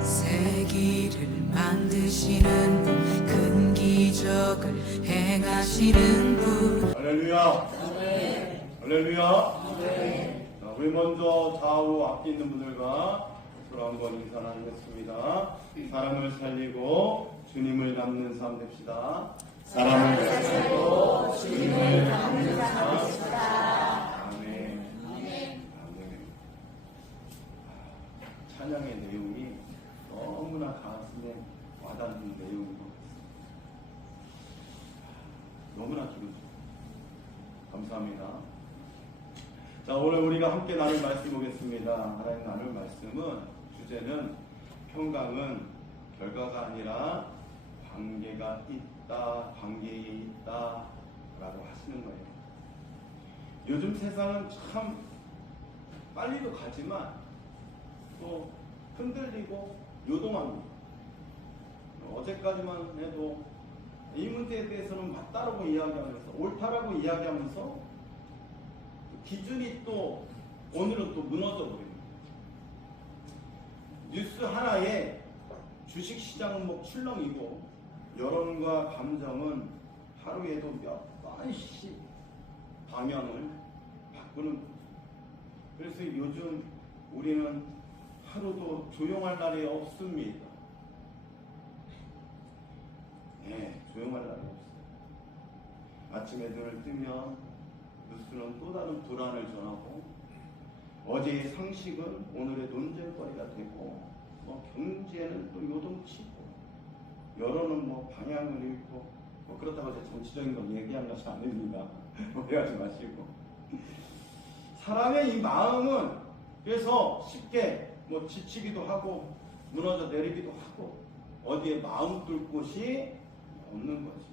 새 길을 만드시는 분, 큰 기적을 행하시는 분. 할렐루야. 할렐루야. 자, 우리 먼저 좌우 앞에 있는 분들과 서로 한번 인사 나누겠습니다. 사람을 살리고 주님을 닮는 삶 됩시다. 사람을 살리고 주님을 닮는 삶 됩시다. 아멘. 아멘. 찬양의 내용이 너무나 가슴에 와닿는 내용인 것 같습니다. 너무나 기쁘죠. 감사합니다. 자, 오늘 우리가 함께 나눌 말씀 보겠습니다. 하나님 나눌 말씀은 주제는 평강은 결과가 아니라 관계가 있다, 관계에 있다 라고 하시는 거예요. 요즘 세상은 참 빨리도 가지만 또 흔들리고 요동합니다. 어제까지만 해도 이 문제에 대해서는 맞다라고 이야기하면서 옳다라고 이야기하면서 기준이 또 오늘은 또 무너져 버립니다. 뉴스 하나에 주식시장은 뭐 출렁이고 여론과 감정은 하루에도 몇 번씩 방향을 바꾸는 거죠. 그래서 요즘 우리는 하루도 조용할 날이 없습니다. 네, 조용할 날이 없어요. 아침에 눈을 뜨면 뉴스는 또 다른 불안을 전하고 어제의 상식은 오늘의 논쟁거리가 되고 경제는 또 요동치고 여론은 방향을 잃고 그렇다고 제가 정치적인 걸 얘기한 것이 아닙니다. 오해하지 마시고 사람의 이 마음은 그래서 쉽게 지치기도 하고 무너져 내리기도 하고 어디에 마음 둘 곳이 없는 거지.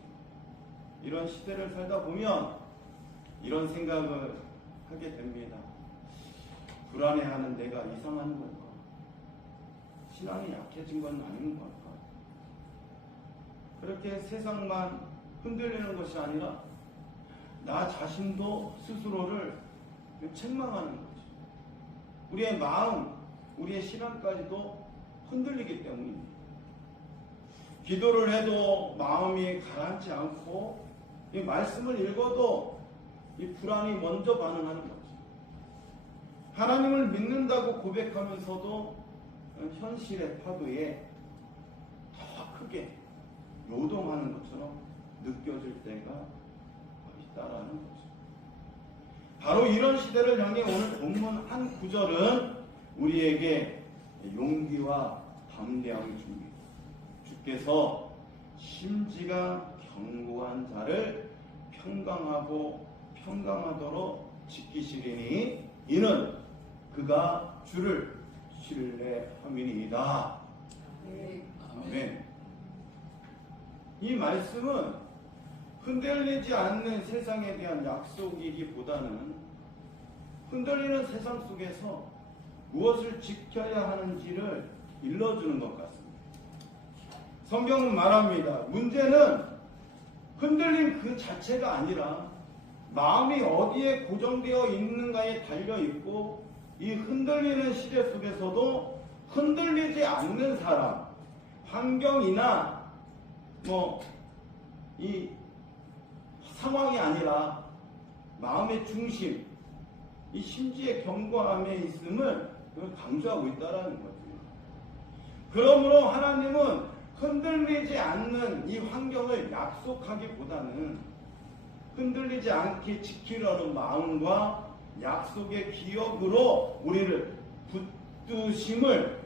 이런 시대를 살다 보면 이런 생각을 하게 됩니다. 불안해하는 내가 이상한 걸까? 신앙이 약해진 건 아닌 걸까? 그렇게 세상만 흔들리는 것이 아니라 나 자신도 스스로를 책망하는 거지. 우리의 마음, 우리의 신앙까지도 흔들리기 때문입니다. 기도를 해도 마음이 가라앉지 않고 이 말씀을 읽어도 이 불안이 먼저 반응하는 거죠. 하나님을 믿는다고 고백하면서도 현실의 파도에 더 크게 요동하는 것처럼 느껴질 때가 있다라는 거죠. 바로 이런 시대를 향해 오늘 본문 한 구절은 우리에게 용기와 담대함을 줍니다. 주께서 심지가 견고한 자를 평강하도록 지키시리니 이는 그가 주를 신뢰함이니이다. 아멘. 이 말씀은 흔들리지 않는 세상에 대한 약속이기보다는 흔들리는 세상 속에서 무엇을 지켜야 하는지를 일러주는 것 같습니다. 성경은 말합니다. 문제는 흔들림 그 자체가 아니라 마음이 어디에 고정되어 있는가에 달려있고 이 흔들리는 시대 속에서도 흔들리지 않는 사람, 환경이나 이 상황이 아니라 마음의 중심, 이 심지의 견고함에 있음을 강조하고 있다는 거죠. 그러므로 하나님은 흔들리지 않는 이 환경을 약속하기보다는 흔들리지 않게 지키려는 마음과 약속의 기억으로 우리를 붙드심을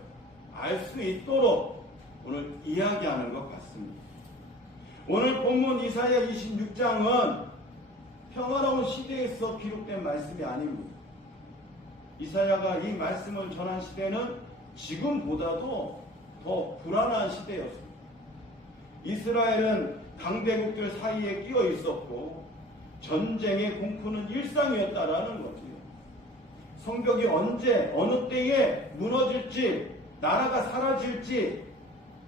알 수 있도록 오늘 이야기하는 것 같습니다. 오늘 본문 이사야 26장은 평화로운 시대에서 기록된 말씀이 아닙니다. 이사야가 이 말씀을 전한 시대는 지금보다도 더 불안한 시대였습니다. 이스라엘은 강대국들 사이에 끼어 있었고 전쟁의 공포는 일상이었다라는 거죠. 성벽이 언제 어느 때에 무너질지 나라가 사라질지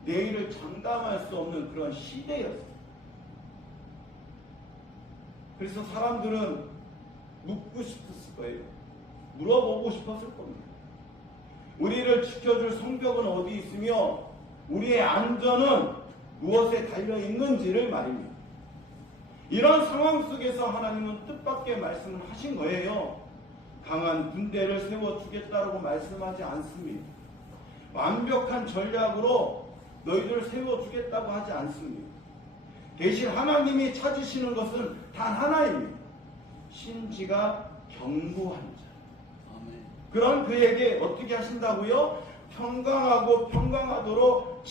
내일을 장담할 수 없는 그런 시대였어요. 그래서 사람들은 묻고 싶었을 거예요. 물어보고 싶었을 겁니다. 우리를 지켜줄 성벽은 어디 있으며 우리의 안전은 무엇에 달려 있는지를 말입니다. 이런 상황 속에서 하나님은 뜻밖의 말씀을 하신 거예요. 강한 군대를 세워주겠다라고 말씀하지 않습니다. 완벽한 전략으로 너희들을 세워주겠다고 하지 않습니다. 대신 하나님이 찾으시는 것은 단 하나입니다. 심지가 견고한 자. 그런 그에게 어떻게 하신다고요? 평강하고 평강하도록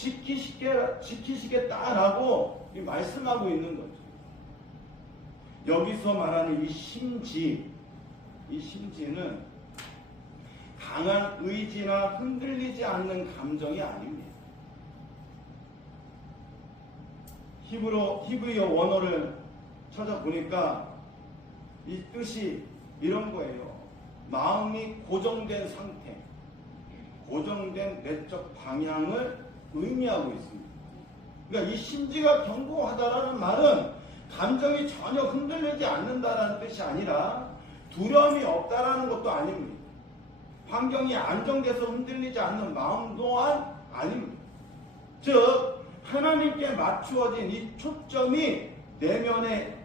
지키시겠다라고 말씀하고 있는 거죠. 여기서 말하는 이 심지는 강한 의지나 흔들리지 않는 감정이 아닙니다. 히브리어 원어를 찾아보니까 이 뜻이 이런 거예요. 마음이 고정된 상태, 고정된 내적 방향을 의미하고 있습니다. 그러니까 이 심지가 견고하다라는 말은 감정이 전혀 흔들리지 않는다라는 뜻이 아니라 두려움이 없다라는 것도 아닙니다. 환경이 안정돼서 흔들리지 않는 마음 또한 아닙니다. 즉 하나님께 맞추어진 이 초점이 내면에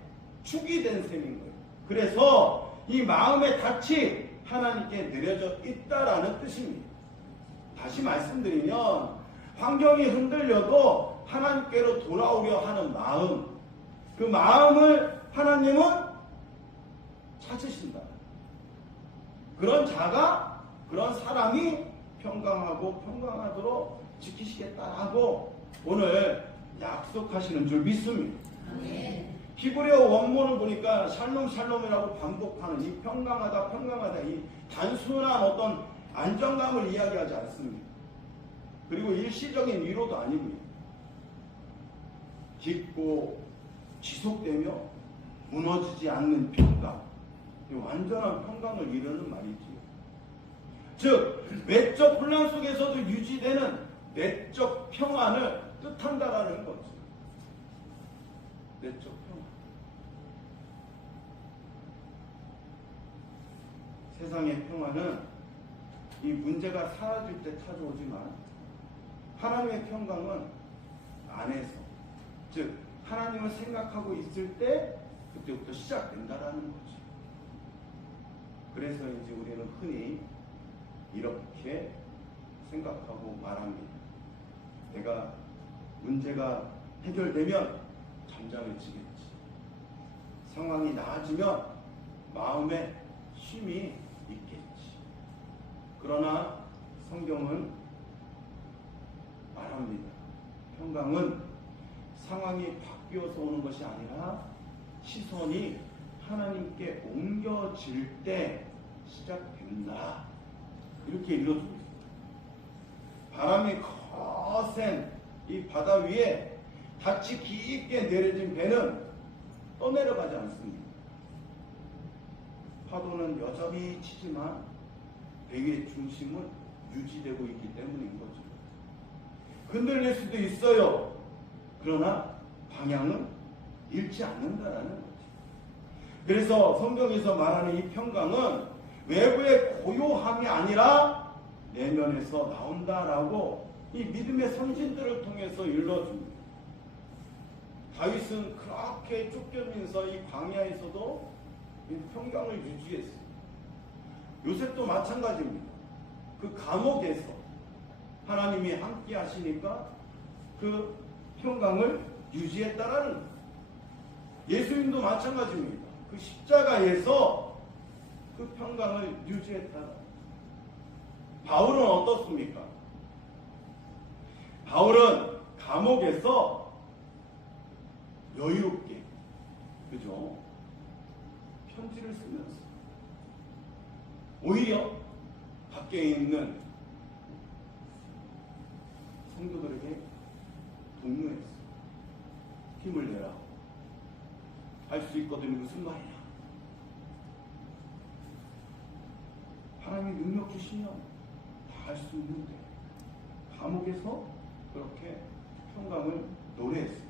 축이 된 셈인 거예요. 그래서 이 마음의 닻이 하나님께 내려져 있다라는 뜻입니다. 다시 말씀드리면 환경이 흔들려도 하나님께로 돌아오려 하는 마음, 그 마음을 하나님은 찾으신다. 그런 자가, 그런 사람이 평강하고 평강하도록 지키시겠다라고 오늘 약속하시는 줄 믿습니다. 히브리어 원문을 보니까 샬롬이라고 반복하는 이 평강하다 이 단순한 어떤 안정감을 이야기하지 않습니다. 그리고 일시적인 위로도 아닙니다. 깊고 지속되며 무너지지 않는 평강, 완전한 평강을 이루는 말이지요. 즉 외적 혼란 속에서도 유지되는 내적 평안을 뜻한다라는 거죠. 내적 평안. 세상의 평안은 이 문제가 사라질 때 찾아오지만 하나님의 평강은 안에서, 즉 하나님을 생각하고 있을 때 그때부터 시작된다라는 거죠. 그래서인지 우리는 흔히 이렇게 생각하고 말합니다. 내가 문제가 해결되면 잠잠해지겠지. 상황이 나아지면 마음에 쉼이 있겠지. 그러나 성경은 말합니다. 평강은 상황이 바뀌어서 오는 것이 아니라 시선이 하나님께 옮겨질 때 시작된다. 이렇게 읽어주고 있습니다. 바람이 거센 이 바다 위에 닻이 깊게 내려진 배는 떠내려가지 않습니다. 파도는 여전히 치지만 배의 중심은 유지되고 있기 때문인 거죠. 흔들릴 수도 있어요. 그러나 방향은 잃지 않는다라는 거죠. 그래서 성경에서 말하는 이 평강은 외부의 고요함이 아니라 내면에서 나온다라고 이 믿음의 선진들을 통해서 일러줍니다. 다윗은 그렇게 쫓겨면서 이 광야에서도 이 평강을 유지했어요. 요셉도 마찬가지입니다. 그 감옥에서 하나님이 함께 하시니까 그 평강을 유지했다라는 거예요. 예수님도 마찬가지입니다. 그 십자가에서 그 평강을 유지했다. 바울은 어떻습니까? 바울은 감옥에서 여유롭게, 그죠? 편지를 쓰면서 오히려 밖에 있는 성도들에게 독려했어. 힘을 내라. 할 수 있거든. 무슨 말이야? 하나님이 능력 주시면 다 할 수 있는데 감옥에서 그렇게 평강을 노래했습니다.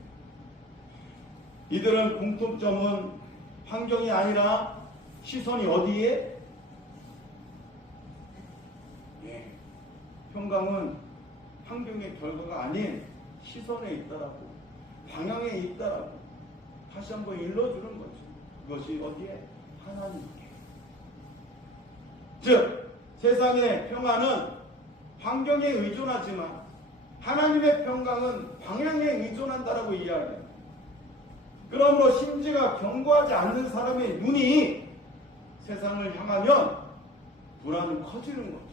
이들은 공통점은 환경이 아니라 시선이 어디에? 평강은 환경의 결과가 아닌 시선에 있다라고, 방향에 있다라고 다시 한번 일러주는 거죠. 그것이 어디에? 하나님께. 즉 세상의 평안은 환경에 의존하지만 하나님의 평강은 방향에 의존한다라고 이야기합니다. 그러므로 심지가 견고하지 않는 사람의 눈이 세상을 향하면 불안은 커지는 거죠.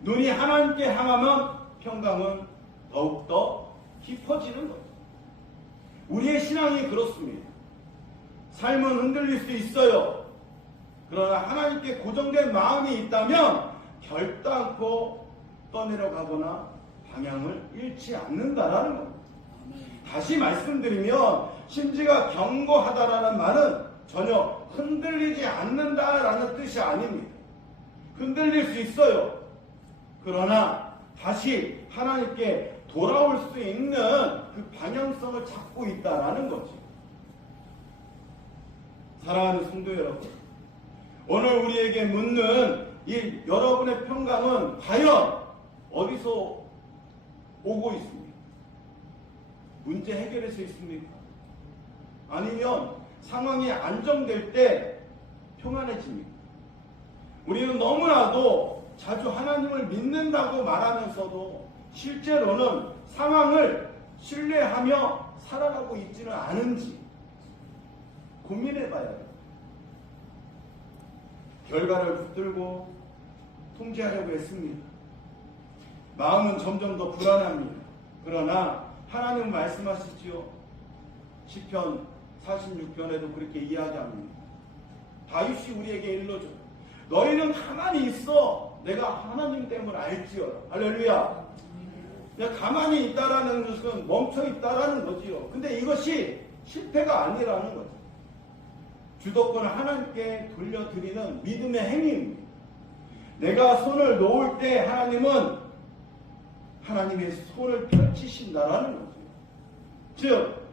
눈이 하나님께 향하면 평강은 더욱더 깊어지는 거죠. 우리의 신앙이 그렇습니다. 삶은 흔들릴 수 있어요. 그러나 하나님께 고정된 마음이 있다면 결단코 떠내려가거나 방향을 잃지 않는다라는 겁니다. 다시 말씀드리면 심지가 견고하다라는 말은 전혀 흔들리지 않는다라는 뜻이 아닙니다. 흔들릴 수 있어요. 그러나 다시 하나님께 돌아올 수 있는 그 방향성을 찾고 있다라는 거죠. 사랑하는 성도 여러분, 오늘 우리에게 묻는 이 여러분의 평강은 과연 어디서 오고 있습니까? 문제 해결에서 있습니까? 아니면 상황이 안정될 때 평안해집니까? 우리는 너무나도 자주 하나님을 믿는다고 말하면서도 실제로는 상황을 신뢰하며 살아가고 있지는 않은지 고민해 봐야 돼요. 결과를 붙들고 통제하려고 했습니다. 마음은 점점 더 불안합니다. 그러나 하나님은 말씀하시지요. 시편 46편에도 그렇게 이야기합니다. 다윗이 우리에게 일러줘. 너희는 가만히 있어. 내가 하나님 됨을 알지어라. 할렐루야. 그냥 가만히 있다라는 것은 멈춰 있다라는 거지요. 근데 이것이 실패가 아니라는 거죠. 주도권을 하나님께 돌려드리는 믿음의 행위입니다. 내가 손을 놓을 때 하나님은 하나님의 손을 펼치신다라는 거죠. 즉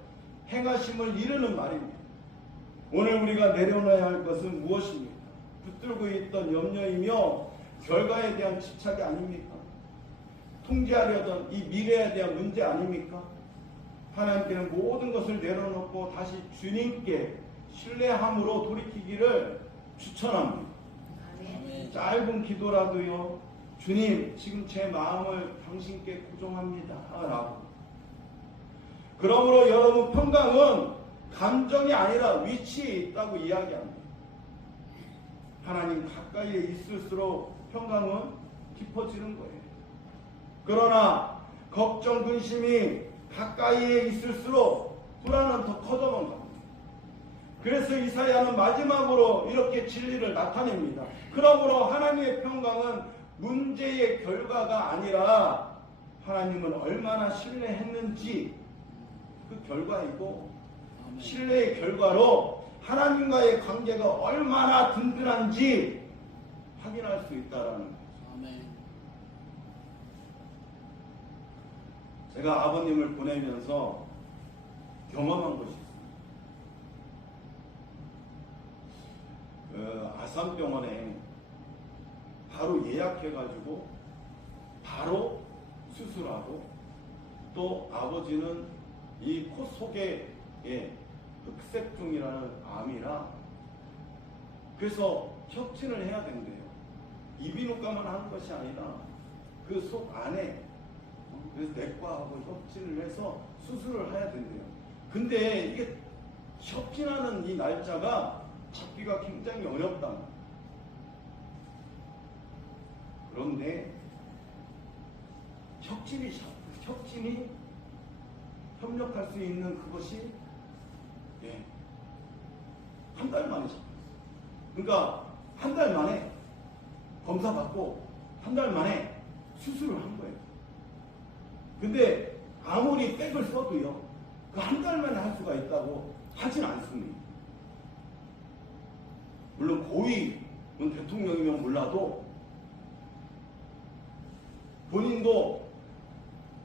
행하심을 이루는 말입니다. 오늘 우리가 내려놔야 할 것은 무엇입니까? 붙들고 있던 염려이며 결과에 대한 집착이 아닙니까? 통제하려던 이 미래에 대한 문제 아닙니까? 하나님께는 모든 것을 내려놓고 다시 주님께 신뢰함으로 돌이키기를 추천합니다. 아멘. 짧은 기도라도요. 주님, 지금 제 마음을 당신께 고정합니다. 라고. 그러므로 여러분 평강은 감정이 아니라 위치에 있다고 이야기합니다. 하나님 가까이에 있을수록 평강은 깊어지는 거예요. 그러나 걱정, 근심이 가까이에 있을수록 불안은 더 커져만 갑니다. 그래서 이사야는 마지막으로 이렇게 진리를 나타냅니다. 그러므로 하나님의 평강은 문제의 결과가 아니라 하나님은 얼마나 신뢰했는지 그 결과이고, 신뢰의 결과로 하나님과의 관계가 얼마나 든든한지 확인할 수 있다라는 거죠. 제가 아버님을 보내면서 경험한 것이 있습니다. 아산병원에 바로 예약해가지고 바로 수술하고, 또 아버지는 이 코 속에 흑색종이라는 암이라 그래서 협진을 해야 된대요. 이비인후과만 하는 것이 아니라 그 속 안에, 그래서 내과하고 협진을 해서 수술을 해야 된대요. 근데 이게 협진하는 이 날짜가 잡기가 굉장히 어렵단 말이에요. 그런데 협진이 협력할 수 있는 그것이 한 달 만에 잡혔어요. 그러니까 한 달 만에 검사 받고 한 달 만에 수술을 한 거예요. 근데 아무리 백을 써도요, 그 한 달 만에 할 수가 있다고 하진 않습니다. 물론 고위는 대통령이면 몰라도 본인도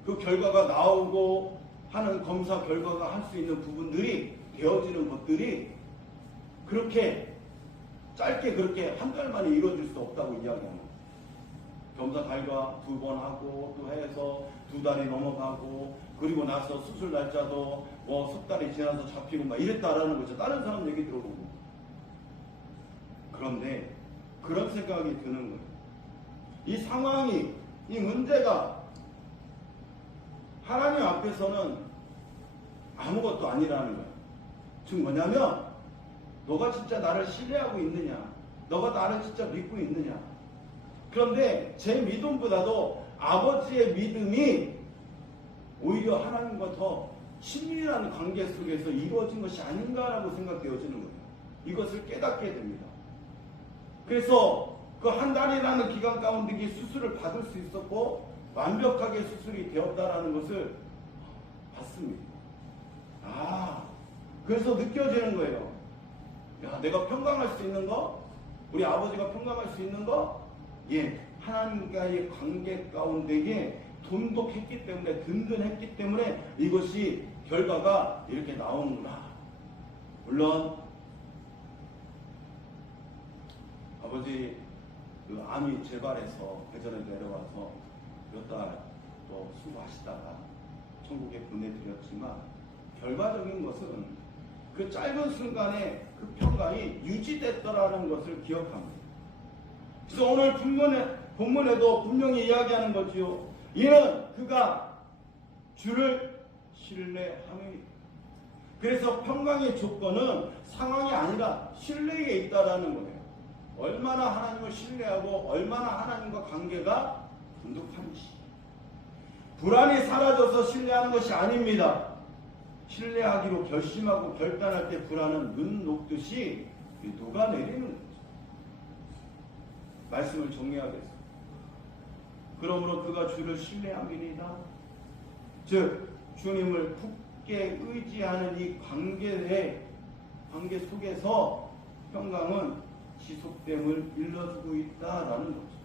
그 결과가 나오고 하는 검사 결과가 할 수 있는 부분들이, 되어지는 것들이 그렇게 짧게 그렇게 한 달 만에 이루어질 수 없다고 이야기합니다. 검사 결과 2번 하고 또 해서 2달이 넘어가고 그리고 나서 수술 날짜도 뭐 석 달이 지나서 잡히고 막 이랬다라는 거죠. 다른 사람 얘기 들어보고. 그런데 그런 생각이 드는 거예요. 이 상황이, 이 문제가 하나님 앞에서는 아무것도 아니라는 거예요. 즉 뭐냐면 너가 진짜 나를 신뢰하고 있느냐, 너가 나를 진짜 믿고 있느냐. 그런데 제 믿음보다도 아버지의 믿음이 오히려 하나님과 더 친밀한 관계 속에서 이루어진 것이 아닌가라고 생각되어지는 거예요. 이것을 깨닫게 됩니다. 그래서 그 한 달이라는 기간 가운데 이 수술을 받을 수 있었고 완벽하게 수술이 되었다라는 것을 봤습니다. 그래서 느껴지는 거예요. 야, 내가 평강할 수 있는 거? 우리 아버지가 평강할 수 있는 거? 예, 하나님과의 관계 가운데에 돈독했기 때문에, 든든했기 때문에 이것이 결과가 이렇게 나오는구나. 물론 아버지 그 암이 재발해서 대전에 내려와서 몇 달 또 수고하시다가 천국에 보내드렸지만 결과적인 것은 그 짧은 순간에 그 평강이 유지됐더라는 것을 기억합니다. 그래서 오늘 본문에도 분명히 이야기하는 거지요. 이는 그가 주를 신뢰함입니다. 그래서 평강의 조건은 상황이 아니라 신뢰에 있다라는 거예요. 얼마나 하나님을 신뢰하고 얼마나 하나님과 관계가 돈독한지. 불안이 사라져서 신뢰하는 것이 아닙니다. 신뢰하기로 결심하고 결단할 때 불안은 눈 녹듯이 녹아내리는 거죠. 말씀을 정리하겠습니다. 그러므로 그가 주를 신뢰함이니이다. 즉 주님을 굳게 의지하는 이 관계 속에서 평강은 지속됨을 일러주고 있다라는 거죠.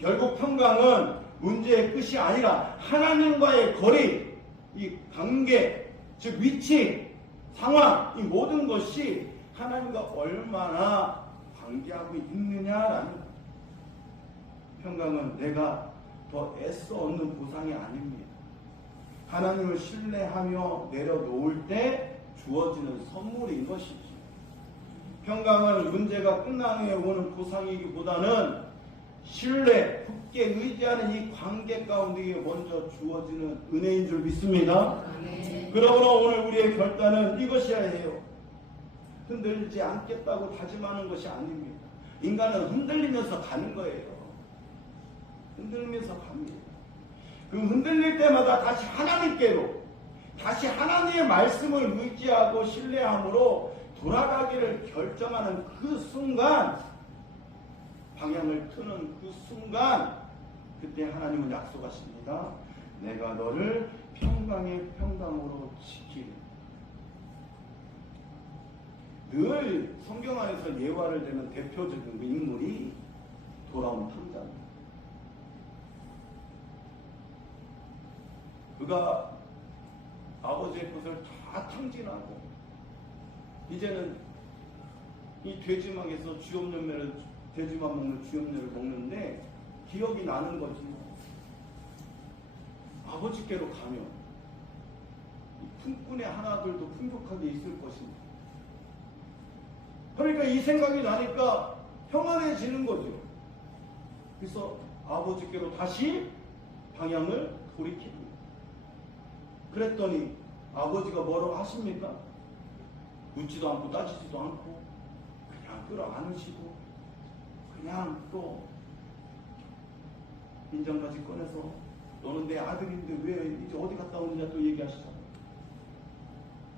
결국 평강은 문제의 끝이 아니라 하나님과의 거리, 이 관계, 즉 위치, 상황, 이 모든 것이 하나님과 얼마나 관계하고 있느냐라는 거예요. 평강은 내가 더 애써 얻는 보상이 아닙니다. 하나님을 신뢰하며 내려놓을 때 주어지는 선물인 것이죠. 평강은 문제가 끝난 후에 오는 보상이기보다는 신뢰, 굳게 의지하는 이 관계 가운데 먼저 주어지는 은혜인 줄 믿습니다. 그러므로 오늘 우리의 결단은 이것이어야 해요. 흔들리지 않겠다고 다짐하는 것이 아닙니다. 인간은 흔들리면서 가는 거예요. 흔들리면서 갑니다. 그 흔들릴 때마다 다시 하나님께로, 다시 하나님의 말씀을 의지하고 신뢰함으로 돌아가기를 결정하는 그 순간, 방향을 트는 그 순간, 그때 하나님은 약속하십니다. 내가 너를 평강의 평강으로 지키리. 늘 성경 안에서 예화를 대는 대표적인 그 인물이 돌아온 탐자입니다. 그가 아버지의 것을 다 탕진하고 이제는 이 돼지막에서 돼지만 먹는 쥐염려를 먹는데 기억이 나는 거지. 아버지께로 가면 이 품꾼의 하나들도 풍족하게 있을 것입니다. 그러니까 이 생각이 나니까 평안해지는 거죠. 그래서 아버지께로 다시 방향을 돌이킵니다. 그랬더니 아버지가 뭐라고 하십니까? 묻지도 않고 따지지도 않고 그냥 끌어안으시고 그냥 또 인장까지 꺼내서 너는 내 아들인데 왜 이제 어디 갔다 오느냐 또 얘기하시잖아요.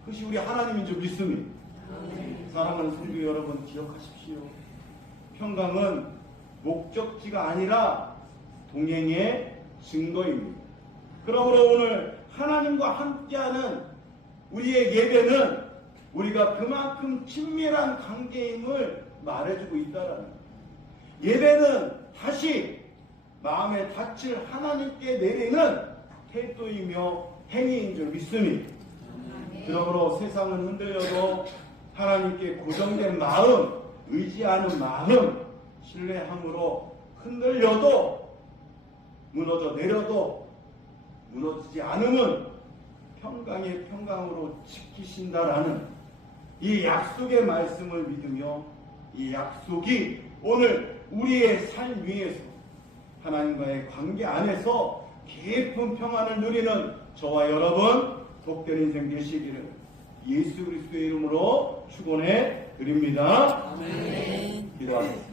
그것이 우리 하나님인 줄 믿습니다. 사랑하는 성도 여러분, 기억하십시오. 평강은 목적지가 아니라 동행의 증거입니다. 그러므로 오늘 하나님과 함께하는 우리의 예배는 우리가 그만큼 친밀한 관계임을 말해주고 있다라는 거예요. 예배는 다시 마음에 닻을 하나님께 내리는 태도이며 행위인 줄 믿습니다. 그러므로 세상은 흔들려도 하나님께 고정된 마음, 의지하는 마음, 신뢰함으로 흔들려도 무너져 내려도 무너지지 않으면 평강의 평강으로 지키신다라는 이 약속의 말씀을 믿으며 이 약속이 오늘 우리의 삶 위에서 하나님과의 관계 안에서 깊은 평안을 누리는 저와 여러분 복된 인생 되시기를 예수 그리스도의 이름으로 축원해 드립니다. 아멘. 기도하겠습니다.